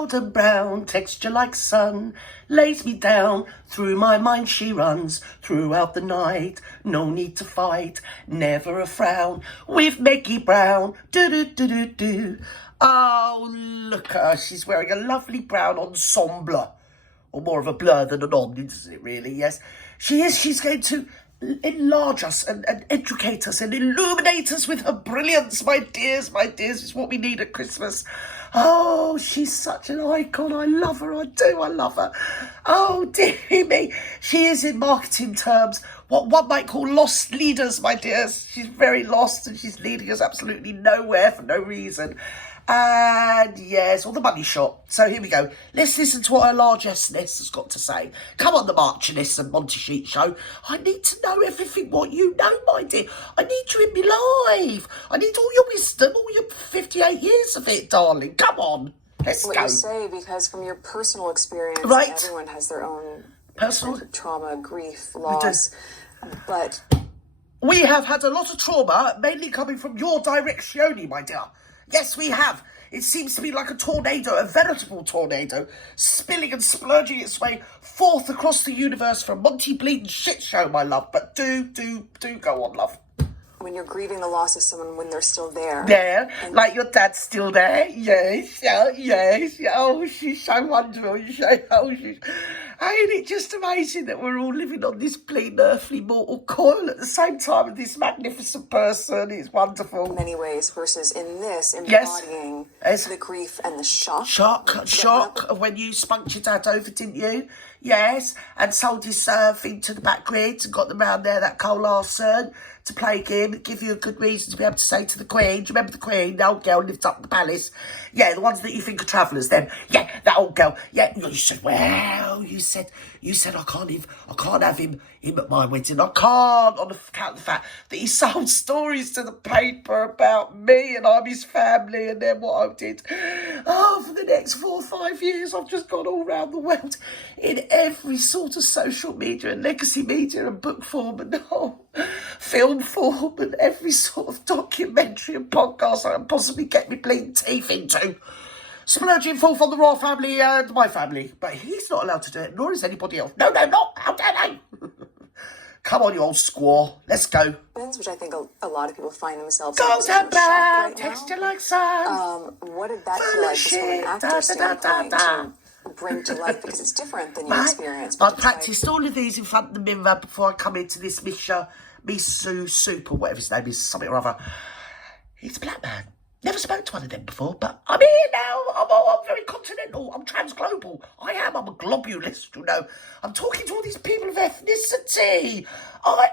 golden brown, texture like sun, lays me down, through my mind she runs, throughout the night, no need to fight, never a frown, with Maggie Brown, do-do-do-do-do. Oh, look at her, she's wearing a lovely brown ensemble, or more of a blur than an on, isn't it really, yes? She is, she's going to enlarge us and educate us and illuminate us with her brilliance, my dears, it's what we need at Christmas. Oh, she's such an icon. I love her, I do, I love her. Oh, dear me. She is, in marketing terms, what one might call lost leaders, my dears. She's very lost and she's leading us absolutely nowhere for no reason. And yes, all the money shot. So here we go. Let's listen to what her largesse-ness has got to say. Come on, the Marchioness and Monty Sheet Show. I need to know everything what you know, my dear. I need you in me live. I need all your wisdom, all your 58 years of it, darling. Come on. Let's what go. You say, because from your personal experience, right. Everyone has their own personal trauma, grief, loss. But we have had a lot of trauma, mainly coming from your direction, my dear. Yes, we have. It seems to be like a tornado, a veritable tornado, spilling and splurging its way forth across the universe for a Monty bleeding shit show, my love. But do go on, love. When you're grieving the loss of someone when they're still there. There, like your dad's still there. Yes, yes. Oh, she's so wonderful. Ain't it just amazing that we're all living on this plain earthly mortal coil at the same time with this magnificent person? It's wonderful. In many ways, versus in this, embodying the grief and the shock. Shock of when you spunked your dad over, didn't you? Yes, and sold his thing to the back grids and got them round there, that Cole Larson, to plague him, give you a good reason to be able to say to the Queen, do you remember the Queen, the old girl lived up in the palace? Yeah, the ones that you think are travellers, them. Yeah, that old girl. Yeah, you said, well, you said I can't have him at my wedding. I can't, on account of the fact that he sold stories to the paper about me and I'm his family, and then what I did. Oh, for the next 4 or 5 years, I've just gone all around the world in every sort of social media and legacy media and book form and film form and every sort of documentary and podcast I can possibly get me bleeding teeth into. Splurging forth on the royal family and my family. But he's not allowed to do it, nor is anybody else. No, not. How dare they? Come on, you old squaw. Let's go. Which I think a lot of people find themselves golden brown, texture like sun. What did that feel like just from an actor's standpoint to bring to life? Because it's different than you experienced. I practiced all of these in front of the mirror before I come into this Miss Sue Soup or whatever his name is, something or other. He's a black man. Never spoke to one of them before, but I'm here now. I'm very continental. I'm transglobal. I'm a globulist, you know. I'm talking to all these people of ethnicity. I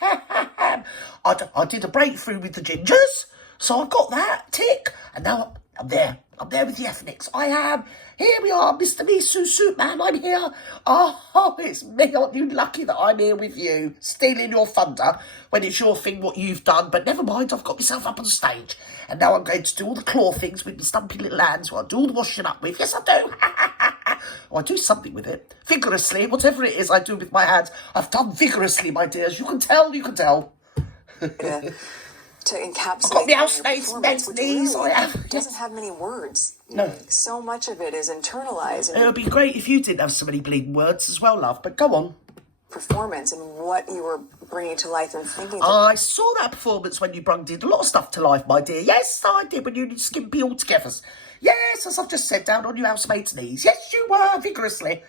am. I did a breakthrough with the gingers, so I got that tick, and now I'm there. I'm there with the ethnics. I am. Here we are, Mr. Misu Soup Man. I'm here. Oh, it's me. Aren't you lucky that I'm here with you, stealing your thunder when it's your thing what you've done? But never mind, I've got myself up on stage. And now I'm going to do all the claw things with my stumpy little hands, what I do all the washing up with. Yes, I do. Oh, I do something with it. Vigorously, whatever it is I do with my hands. I've done vigorously, my dears. You can tell. Yeah. To encapsulate. I've got me housemates, men's knees, I have. It doesn't have many words. No. So much of it is internalized. It would be great if you didn't have so many bleeding words as well, love, but go on. Performance and what you were bringing to life and thinking. I saw that performance when you did a lot of stuff to life, my dear. Yes, I did, when you did Skimpy All-Togethers. Yes, as I've just said, down on your housemate's knees. Yes, you were, vigorously.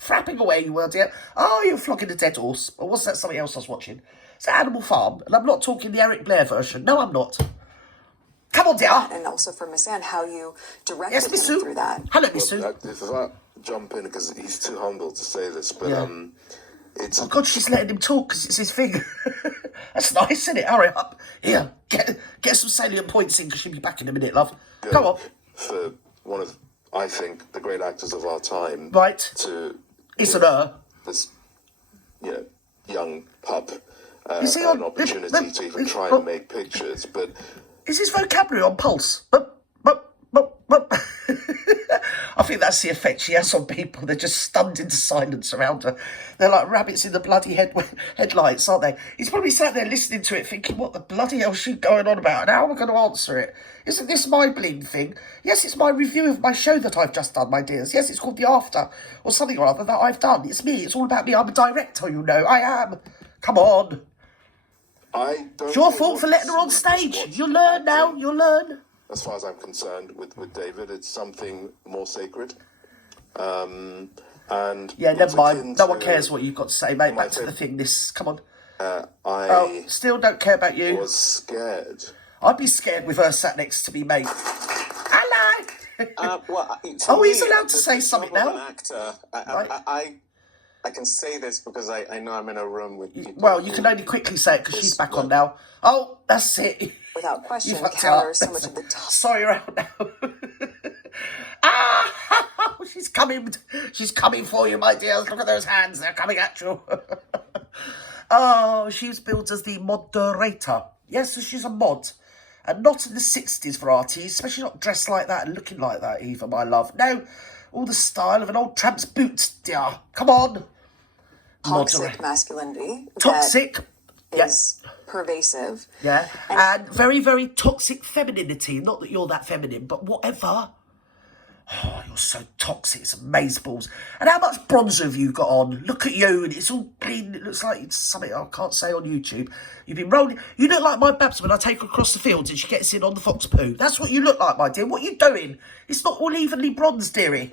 Frapping away, you were, dear. Oh, you were flogging a dead horse. Or was that something else I was watching? It's Animal Farm, and I'm not talking the Eric Blair version. No, I'm not. Come on, dear. And also for Miss Anne, how you directed him through that. Hello, Miss Sue. If I jump in, because he's too humble to say this, but it's... Oh, God, she's letting him talk because it's his thing. That's nice, isn't it? Hurry up. Here, get some salient points in because she'll be back in a minute, love. Go on. For one of, I think, the great actors of our time. Right. To... Isn't her? This, young pup... an opportunity to even try and make pictures, but... Is his vocabulary on pulse? I think that's the effect she has on people. They're just stunned into silence around her. They're like rabbits in the bloody headlights, aren't they? He's probably sat there listening to it thinking, what the bloody hell is she going on about? And how am I going to answer it? Isn't this my bleeding thing? Yes, it's my review of my show that I've just done, my dears. Yes, it's called The After, or something or other that I've done. It's me. It's all about me. I'm a director, you know. I am. Come on. It's your fault for letting her on stage. You'll learn now. You'll learn. As far as I'm concerned, with David, it's something more sacred. And yeah, never mind. No one cares what you've got to say, mate. Back to the thing. Come on. I still don't care about you. Was scared. I'd be scared with her sat next to me, mate. Hello. He's allowed to say something now. An actor, I can say this because I know I'm in a room with people. Well, you can only quickly say it because she's back on now. Oh, that's it. Without question, counters so much of the Sorry, you're out now. She's coming. She's coming for you, my dears. Look at those hands. They're coming at you. She was billed as the moderator. Yes, so she's a mod. And not in the 60s variety, especially not dressed like that and looking like that either, my love. No, all the style of an old tramp's boots, dear. Come on. Toxic masculinity. Toxic. Is pervasive. Yeah. And very, very toxic femininity. Not that you're that feminine, but whatever. Oh, you're so toxic. It's amazeballs. And how much bronzer have you got on? Look at you, and it's all clean. It looks like it's something I can't say on YouTube. You've been rolling. You look like my Babs when I take her across the fields and she gets in on the fox poo. That's what you look like, my dear. What are you doing? It's not all evenly bronzed, dearie.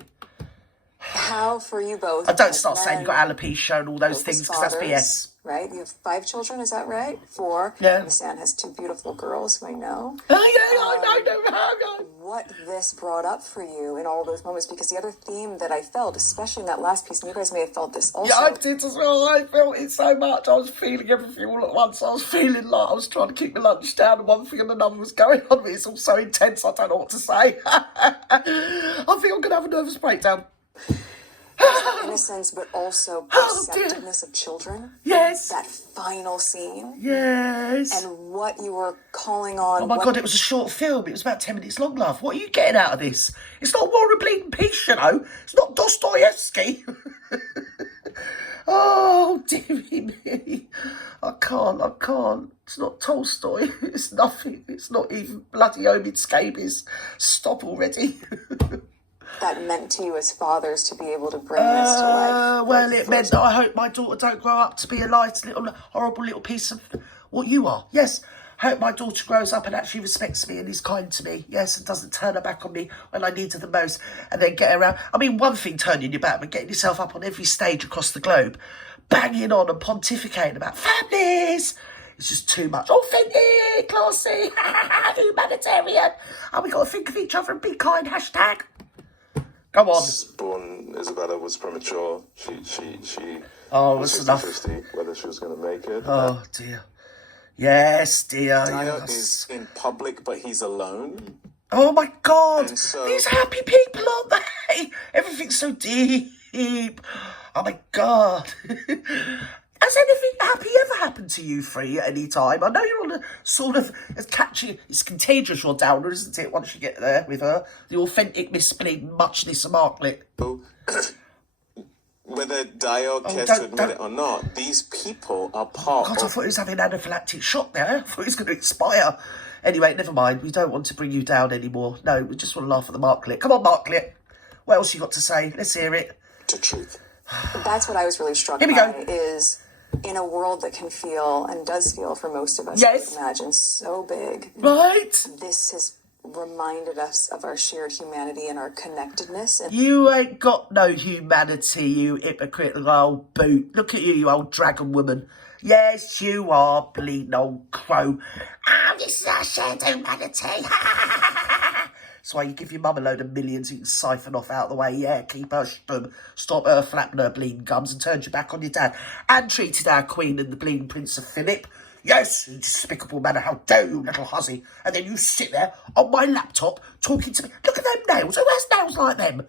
How for you both? I don't start saying you've got alopecia and all those things because that's BS. Right? You have 5 children, is that right? 4. Yeah. Miss Anne has 2 beautiful girls, who I know. I know. What this brought up for you in all those moments, because the other theme that I felt, especially in that last piece, and you guys may have felt this also. Yeah, I did as well. I felt it so much. I was feeling everything all at once. I was feeling like I was trying to keep my lunch down and one thing and another was going on. It's all so intense, I don't know what to say. I think I'm going to have a nervous breakdown. Innocence, but also perceptiveness of children. Yes. That final scene. Yes. And what you were calling on. Oh my God, it was a short film. It was about 10 minutes long, love. What are you getting out of this? It's not War and Bleeding Peace, you know. It's not Dostoevsky. Oh, dearie me. I can't. It's not Tolstoy. It's nothing. It's not even bloody Omid Scabies. Stop already. That meant to you as fathers to be able to bring this to life? Well, it meant that I hope my daughter don't grow up to be a nice little, horrible little piece of what you are. Yes, I hope my daughter grows up and actually respects me and is kind to me. Yes, and doesn't turn her back on me when I need her the most and then get around. I mean, one thing turning your back, but getting yourself up on every stage across the globe, banging on and pontificating about families. It's just too much. Authentic, classy, humanitarian. And we got to think of each other and be kind, hashtag. Come on. Born Isabella was premature. She was enough. 50, whether she was going to make it. Oh dear. Yes, dear. Dio Yes. is in public, but he's alone. Oh my God. So, these happy people, aren't they? Everything's so deep. Oh my God. Has anything happy ever happened to you, Free, at any time? I know you're on a sort of it's contagious, your downer, isn't it, once you get there with her? The authentic Miss Bleeding Muchness of Marklet. whether Dio cares to admit it or not, these people are part God, I thought he was having an anaphylactic shock there. I thought he was going to expire. Anyway, never mind. We don't want to bring you down anymore. No, we just want to laugh at the Marklet. Come on, Marklet. What else you got to say? Let's hear it. to truth. That's what I was really struck Here we by, go. is in a world that can feel, and does feel for most of us, Yes. I imagine, so big. Right? This has reminded us of our shared humanity and our connectedness. And You ain't got no humanity, you hypocritical old boot. Look at you old dragon woman. Yes, you are, bleeding old crow. Oh, this is our shared humanity. That's why you give your mum a load of millions you can siphon off out of the way. Yeah, keep her stum, stop her flapping her bleeding gums and turn your back on your dad. And treated our queen and the bleeding Prince of Philip. Yes, you despicable manner, how dare you, little hussy. And then you sit there on my laptop talking to me. Look at them nails. Who has nails like them?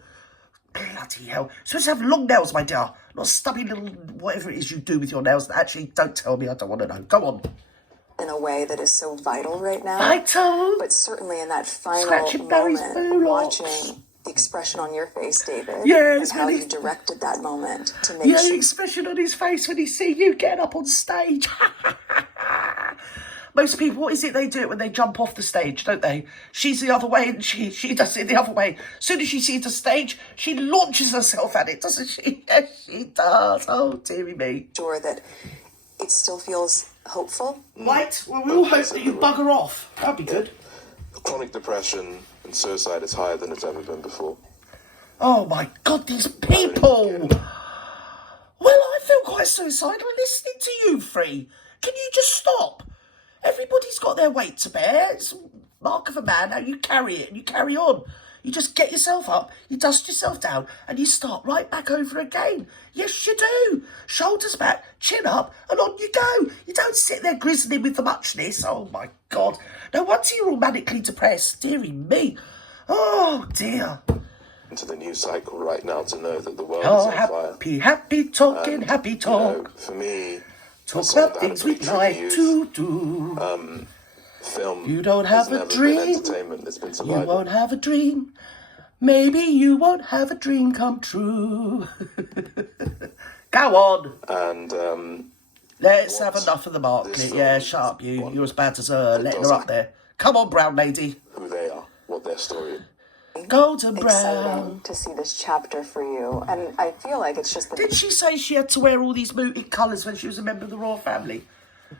Bloody hell. You're supposed to have long nails, my dear. Not stubby little whatever it is you do with your nails. Actually, don't tell me. I don't want to know. Go on. in a way that is so vital right now. Vital. But certainly in that final Scratching Barry's moment, bollocks. watching the expression on your face, David. Yes, and how when you he- directed that moment to make Yeah, the sure. expression on his face when he see you getting up on stage. Most people, what is it they do it when they jump off the stage, don't they? She's the other way and she does it the other way. As soon as she sees the stage, she launches herself at it, doesn't she? Yes, she does. Oh, dearie me. Sure that it still feels hopeful. Right, well, we all hope that you bugger off. That'd be good. Chronic depression and suicide is higher than it's ever been before. Oh, my God, these people. Well, I feel quite suicidal listening to you three. Can you just stop? Everybody's got their weight to bear. It's a mark of a man how you carry it and you carry on. You just get yourself up, you dust yourself down, and you start right back over again. Yes, you do. Shoulders back, chin up, and on you go. You don't sit there grizzling with the muchness. Oh, my God. No wonder you're all manically depressed. Dearie me. Oh, dear. Into the news cycle right now to know that the world Oh, is on fire. happy talking, happy talk. You know, for me, Talk song about that had things a we pretty tricky like youth. to do. Film You don't has have a never dream. been entertainment. It's been You survival. won't have a dream. Maybe you won't have a dream come true. Go on. And Let's have enough of the market. this Yeah, film shut up, you. one You're as bad as her. that Letting her doesn't- up there. Come on, brown lady. who they are, what their story is. Golden brown. Exciting to see this chapter for you, and I feel like it's just the Did she say she had to wear all these muted colours when she was a member of the royal family?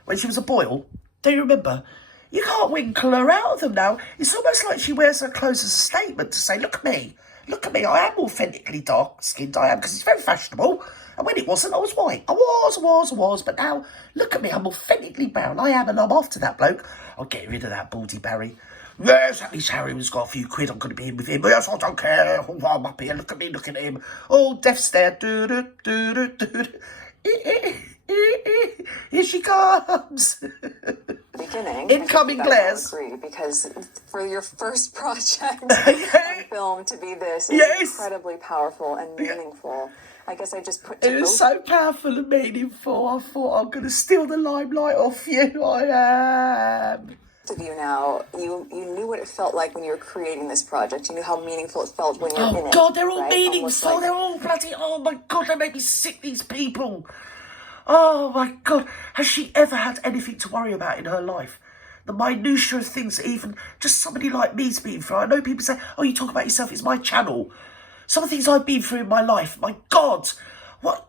When she was a boil? Do you remember? You can't winkle her out of them now. It's almost like she wears her clothes as a statement to say, look at me. Look at me. I am authentically dark-skinned. I am, because it's very fashionable. And when it wasn't, I was white. I was. But now, look at me. I'm authentically brown. I am, and I'm after that bloke. I'll get rid of that baldy Barry. Yes, at least Harryman's got a few quid. I'm going to be in with him. Yes, I don't care. Oh, I'm up here. Look at me, look at him. Oh, death stare. Here she comes. beginning. Incoming I think glares. I'll agree, because for your first project on film to be this is Yes. incredibly powerful and meaningful. I guess I just put It to was both so powerful and meaningful. I thought, I'm going to steal the limelight off you. I am. of you now. You knew what it felt like when you were creating this project. You knew how meaningful it felt when you're in it. Oh, God, they're all right? Almost meaningful. like- They're all bloody... Oh, my God, they make me sick, these people. Oh, my God. Has she ever had anything to worry about in her life? The minutiae of things that even just somebody like me's been through. I know people say, oh, you talk about yourself, it's my channel. Some of the things I've been through in my life, my God. What...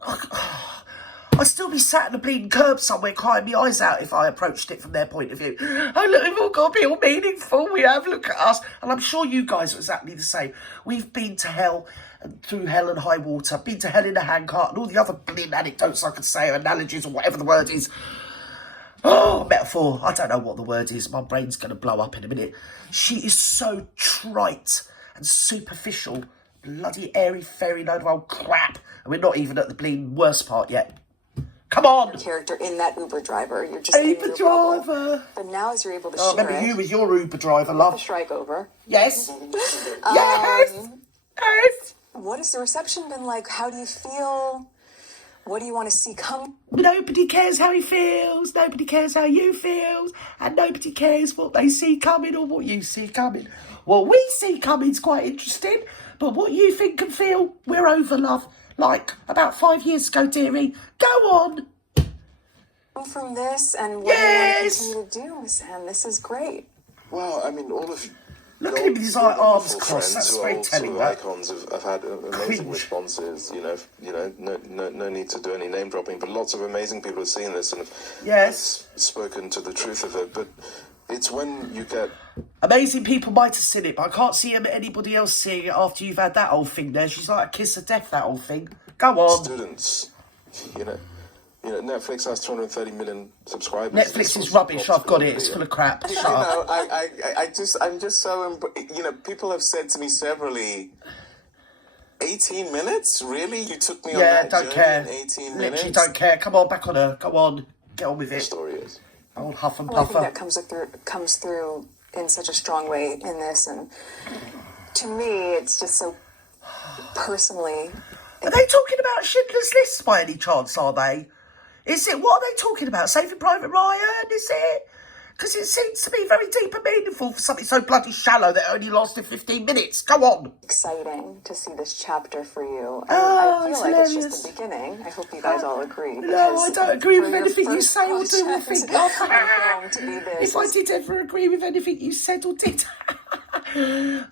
I'd still be sat in a bleeding curb somewhere crying my eyes out if I approached it from their point of view. Oh, look, we've all got to be all meaningful. We have, look at us. And I'm sure you guys are exactly the same. We've been to hell, and through hell and high water, been to hell in a handcart, and all the other bleeding anecdotes I could say, or analogies, or whatever the word is. Oh, metaphor. I don't know what the word is. My brain's going to blow up in a minute. She is so trite and superficial. Bloody airy-fairy load of old crap. And we're not even at the bleeding worst part yet. Come on! Character in that Uber driver. You're just in Uber your bubble. driver. But now as you're able to Oh, share remember it, you with your Uber driver, the love. strike over. Yes. Yes. Yes. What has the reception been like? How do you feel? What do you want to see come? Nobody cares how he feels. Nobody cares how you feel. And nobody cares what they see coming or what you see coming. What we see coming's quite interesting. But what you think and feel, we're over, love. Like about 5 years ago, dearie. Go on. From this and what Yes. you want to continue to do, Miss Anne. This is great. Well, I mean, all of Look your at him with his arms wonderful crossed. friends That's who are very all telling, sort of that. icons have had amazing Cringe. responses. No need to do any name dropping, but lots of amazing people have seen this and have Yes. spoken to the truth of it. But it's when you get Amazing people might have seen it, but I can't see anybody else seeing it after you've had that whole thing there. She's like a kiss of death, that whole thing. Go on. students, you know, Netflix has 230 million subscribers. Netflix This is was rubbish. I've got it. probably It's full of crap. Shut You up. know, I'm just so, people have said to me severally, 18 minutes? Really? You took me on Yeah, that don't journey care. in 18 Literally minutes? don't care. Come on, back on her. Go on. Get on with The it. story is. Old huff and Well, I think puffer. that comes through in such a strong way in this, and to me, it's just so personally. Are they talking about Schindler's List by any chance, are they? Is it, what are they talking about? Saving Private Ryan, is it? Because it seems to be very deep and meaningful for something so bloody shallow that only lasted 15 minutes. Go on. Exciting to see this chapter for you. Oh, I feel it's like hilarious. it's just the beginning. I hope you guys all agree. No, I don't agree with for your anything you first say or do or project think. on film to be this. If I did ever agree with anything you said or did,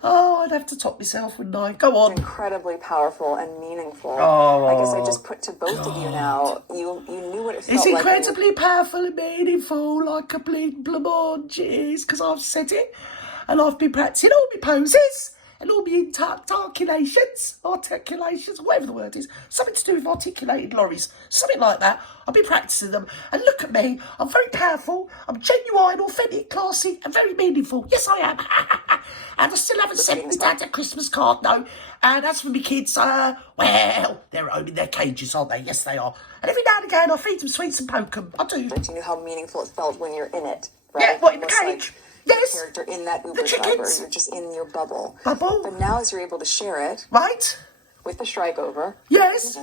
oh, I'd have to top myself, wouldn't I? Go on. Incredibly powerful and meaningful. Oh, I guess I just put to both of you now. You knew what it felt It's like. incredibly powerful and meaningful, like a bleed blancmange, because I've said it, and I've been practicing all my poses and all my articulations, whatever the word is, something to do with articulated lorries, something like that. I've been practicing them, and look at me, I'm very powerful, I'm genuine, authentic, classy, and very meaningful. Yes, I am. And I still haven't sent my dad a Christmas card, though. And as for my kids, well, they're at home in their cages, aren't they? Yes, they are. And every now and again, I feed them sweets and poke them. I do. You knew how meaningful it felt when you're in it, right? Yeah, what, in the Almost cage? like Yes. the character in that Uber The driver. chickens. You're just in your bubble. Bubble. But now as you're able to share it Right? with the strike over. Yes.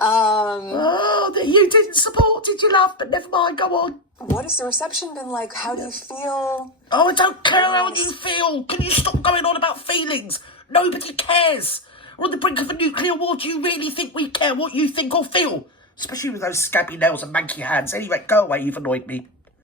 Oh, that you didn't support, did you, love? But never mind, go on. What has the reception been like? How do you feel? Oh, I don't care how you feel. Can you stop going on about feelings? Nobody cares. We're on the brink of a nuclear war. Do you really think we care what you think or feel? Especially with those scabby nails and manky hands. Anyway, go away, you've annoyed me.